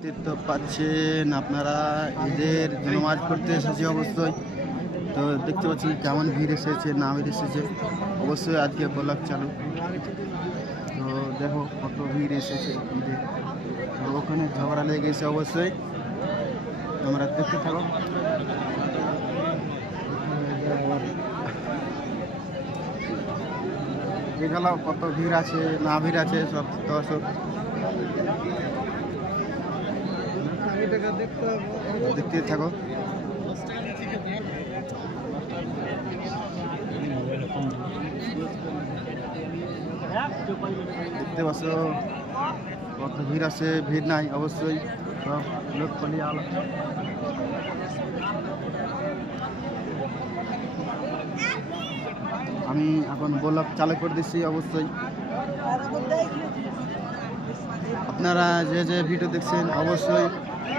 তো পাচ্ছেন আপনারা ঈদের নামাজ পড়তে এসেছে অবশ্যই। তো দেখতে পাচ্ছেন কেমন ভিড় এসেছে না ভিড় এসেছে, অবশ্যই আজকে ব্লগ চালু। তো দেখো কত ভিড় এসেছে ঈদে। তো ওখানে ঝগড়া লেগে গেছে অবশ্যই, তোমরা দেখতে থাকো। এগুলো কত ভিড় আছে না ভিড় আছে সব দর্শক দেখতে থাকো। দেখতে পাচ্ছ কত ভিড় আছে, ভিড় নাই অবশ্যই সব লোক পালিয়ে আলো। আমি এখন ব্লগ চালু করে দিচ্ছি অবশ্যই। আপনারা যে যে ভিডিও দেখছেন অবশ্যই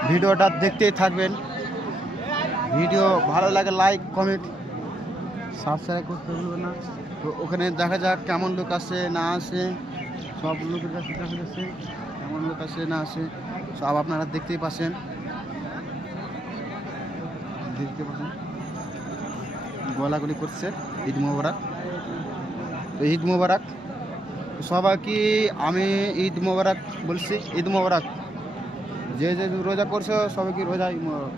ভিডিওটা দেখতেই থাকবেন। ভিডিও ভালো লাগে লাইক কমেন্ট সাবস্ক্রাইব করতে ভুলবেন না। তো ওখানে দেখা যাক কেমন লোক আসে না আসে, সব লোকের কাছে দেখা যাচ্ছে কেমন লোক আসে না আসে, সব আপনারা দেখতেই পাচ্ছেন। গলাগুলি করছে ঈদ মোবারক। তো ঈদ মোবারক সবাইকে আমি ঈদ মোবারক বলছি, ঈদ মোবারক। যে যে রোজা করছে সবাইকে রোজাই মোবারক।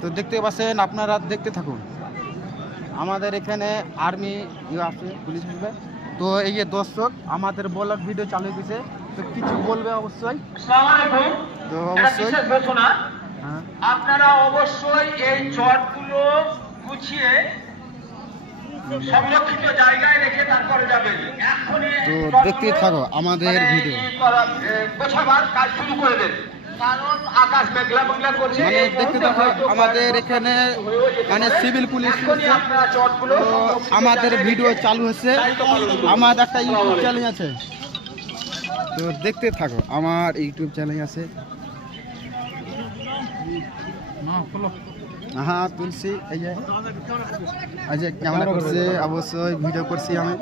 তো দেখতে পাচ্ছেন, আপনারা দেখতে থাকুন। আমাদের এখানে আর্মি আছে, পুলিশ আসবে। তো এই যে দর্শক আমাদের ব্লগ ভিডিও চালু দিয়েছে, তো কিছু বলবে অবশ্যই। তো অবশ্যই হ্যাঁ, আপনারা অবশ্যই এই চটগুলো গুছিয়ে সংরক্ষিত জায়গায় রেখে তারপরে যাবেন। এখনই তো দেখতেই থাকো আমাদের ভিডিও। গোছাবার কাজ শুরু করে দেন, কারণ আকাশ মেঘলা মেঘলা করছে। মানে দেখতে থাকো আমাদের এখানে মানে সিভিল পুলিশ আপনারা চটগুলো আমাদের ভিডিও চালু হচ্ছে। আমার একটা ইউটিউব চ্যানেল আছে, তো দেখতে থাকো। আমার ইউটিউব চ্যানেল আছে, হ্যাঁ তুলসী। এই যে ক্যামেরা করছে অবশ্যই ভিডিও করছি আমি।